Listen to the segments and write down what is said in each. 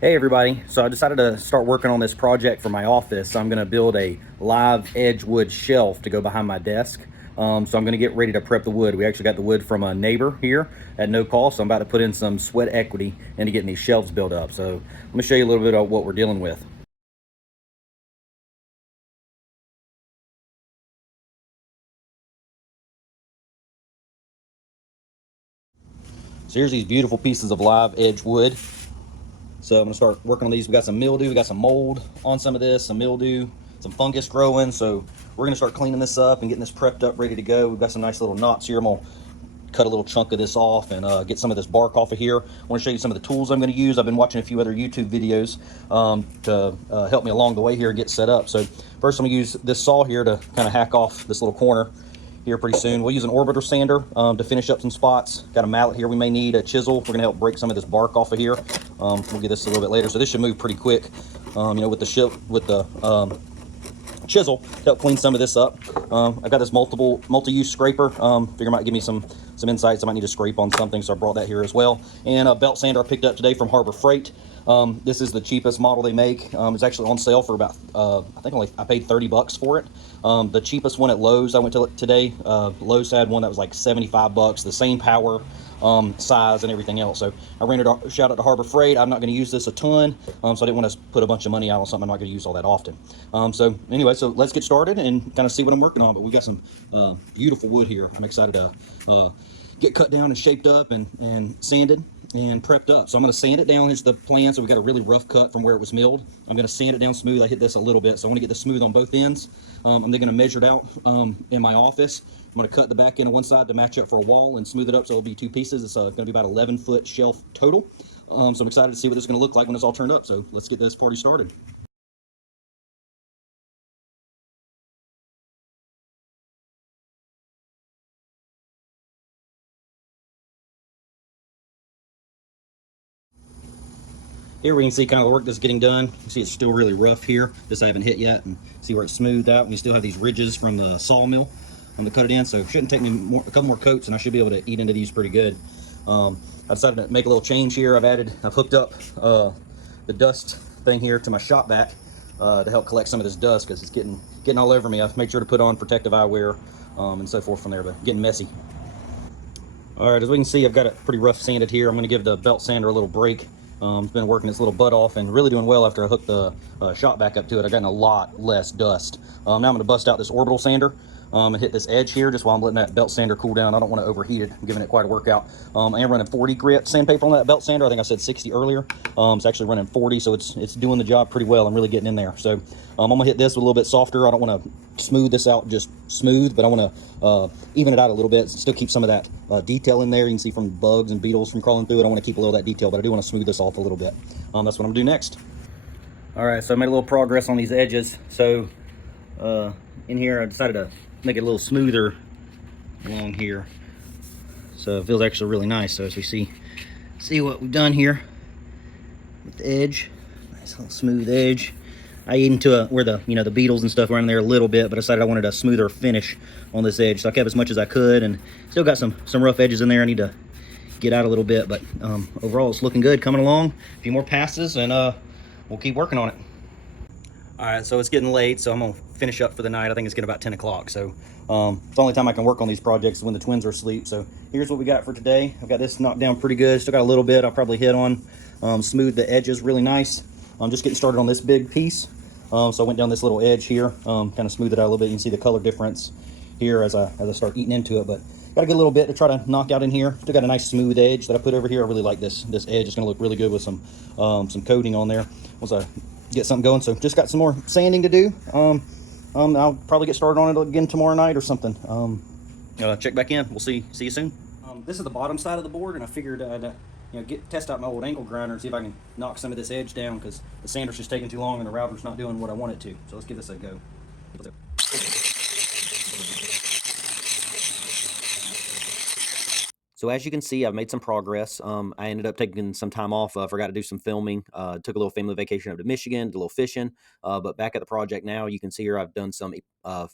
Hey everybody, so I decided to start working on this project for my office. I'm going to build a live edge wood shelf to go behind my desk. So I'm going to get ready to prep the wood. We actually got the wood from a neighbor here at no cost. So I'm about to put in some sweat equity into getting these shelves built up. So let me show you a little bit of what we're dealing with. So here's these beautiful pieces of live edge wood. So I'm gonna start working on these. We got some mildew, we got some mold on some of this, some mildew, some fungus growing. So we're gonna start cleaning this up and getting this prepped up, ready to go. We've got some nice little knots here. I'm gonna cut a little chunk of this off and get some of this bark off of here. I want to show you some of the tools I'm going to use. I've been watching a few other YouTube videos to help me along the way here and get set up. So first I'm going to use this saw here to kind of hack off this little corner here pretty soon. We'll use an orbiter sander to finish up some spots. Got a mallet here we may need, a chisel. We're going to help break some of this bark off of here. We'll get this a little bit later. So this should move pretty quick, with the chisel to help clean some of this up. I've got this multi-use scraper. Figure might give me some insights. I might need to scrape on something, so I brought that here as well. And a belt sander I picked up today from Harbor Freight. This is the cheapest model they make. It's actually on sale for about I paid $30 for it. The cheapest one at Lowe's I went to today. Lowe's had one that was like $75, the same power, size and everything else. So I rented a shout out to Harbor Freight. I'm not going to use this a ton, so I didn't want to put a bunch of money out on something I'm not going to use all that often. So anyway, so let's get started and kind of see what I'm working on. But we got some beautiful wood here. I'm excited to get cut down and shaped up and sanded and prepped up. So I'm going to sand it down. Here's the plan. So we got a really rough cut from where it was milled. I'm going to sand it down smooth. I hit this a little bit, so I want to get this smooth on both ends. I'm then going to measure it out in my office. I'm going to cut the back end of one side to match up for a wall and smooth it up so it'll be two pieces. It's going to be about 11-foot shelf total. So I'm excited to see what this is going to look like when it's all turned up. So let's get this party started. Here we can see kind of the work that's getting done. You see it's still really rough here. This I haven't hit yet, and see where it's smoothed out. We still have these ridges from the sawmill. I'm gonna cut it in, so it shouldn't take me a couple more coats, and I should be able to eat into these pretty good. I decided to make a little change here. I've hooked up the dust thing here to my shop vac to help collect some of this dust because it's getting all over me. I've made sure to put on protective eyewear and so forth from there, but getting messy. All right, as we can see, I've got it pretty rough sanded here. I'm going to give the belt sander a little break. It's been working its little butt off and really doing well after I hooked the shop back up to it. I've gotten a lot less dust. Now I'm going to bust out this orbital sander and hit this edge here just while I'm letting that belt sander cool down. I don't want to overheat it. I'm giving it quite a workout. I am running 40 grit sandpaper on that belt sander. I think I said 60 earlier. It's actually running 40, so it's doing the job pretty well. I'm really getting in there. So I'm going to hit this with a little bit softer. I don't want to smooth this out just smooth, but I want to even it out a little bit, still keep some of that detail in there. You can see from bugs and beetles from crawling through it. I want to keep a little of that detail, but I do want to smooth this off a little bit. That's what I'm going to do next. All right, so I made a little progress on these edges. So in here I decided to make it a little smoother along here, so it feels actually really nice. So as we see what we've done here with the edge, nice little smooth edge. I ate into where the beetles and stuff were in there a little bit, but I decided I wanted a smoother finish on this edge, so I kept as much as I could, and still got some rough edges in there I need to get out a little bit, but overall it's looking good, coming along. A few more passes and we'll keep working on it. All right, so it's getting late, so I'm gonna finish up for the night. I think it's getting about 10 o'clock, so it's the only time I can work on these projects when the twins are asleep. So here's what we got for today. I've got this knocked down pretty good. Still got a little bit I'll probably hit on. Smooth the edges really nice. I'm just getting started on this big piece. So I went down this little edge here, kind of smooth it out a little bit. You can see the color difference here as I start eating into it, but got a good little bit to try to knock out in here. Still got a nice smooth edge that I put over here. I really like this edge. It's gonna look really good with some coating on there once I get something going. So just got some more sanding to do. I'll probably get started on it again tomorrow night or something. Check back in. We'll see you soon. This is the bottom side of the board, and I figured I'd test out my old angle grinder and see if I can knock some of this edge down because the sander's just taking too long and the router's not doing what I want it to. So let's give this a go. So as you can see, I've made some progress. I ended up taking some time off. Forgot to do some filming. Took a little family vacation up to Michigan, did a little fishing. But back at the project now, you can see here I've done some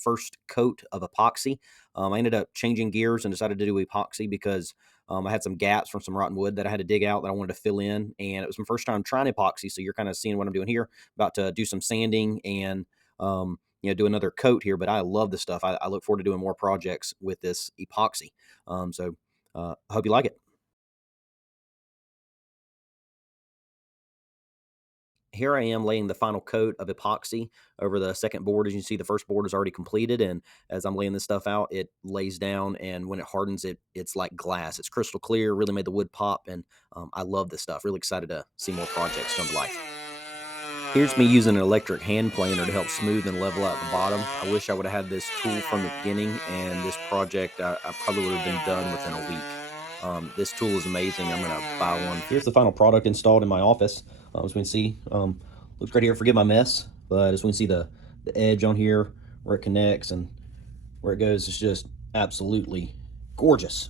first coat of epoxy. I ended up changing gears and decided to do epoxy because I had some gaps from some rotten wood that I had to dig out that I wanted to fill in, and it was my first time trying epoxy. So you're kind of seeing what I'm doing here. About to do some sanding and do another coat here. But I love this stuff. I look forward to doing more projects with this epoxy. I hope you like it. Here I am laying the final coat of epoxy over the second board. As you can see, the first board is already completed, and as I'm laying this stuff out, it lays down, and when it hardens, it's like glass. It's crystal clear, really made the wood pop, and I love this stuff. Really excited to see more projects come to life. Here's me using an electric hand planer to help smooth and level out the bottom. I wish I would have had this tool from the beginning, and this project I probably would have been done within a week. This tool is amazing. I'm going to buy one. Here's the final product installed in my office. As we can see, looks great here. Forgive my mess, but as we can see the edge on here, where it connects and where it goes, is just absolutely gorgeous.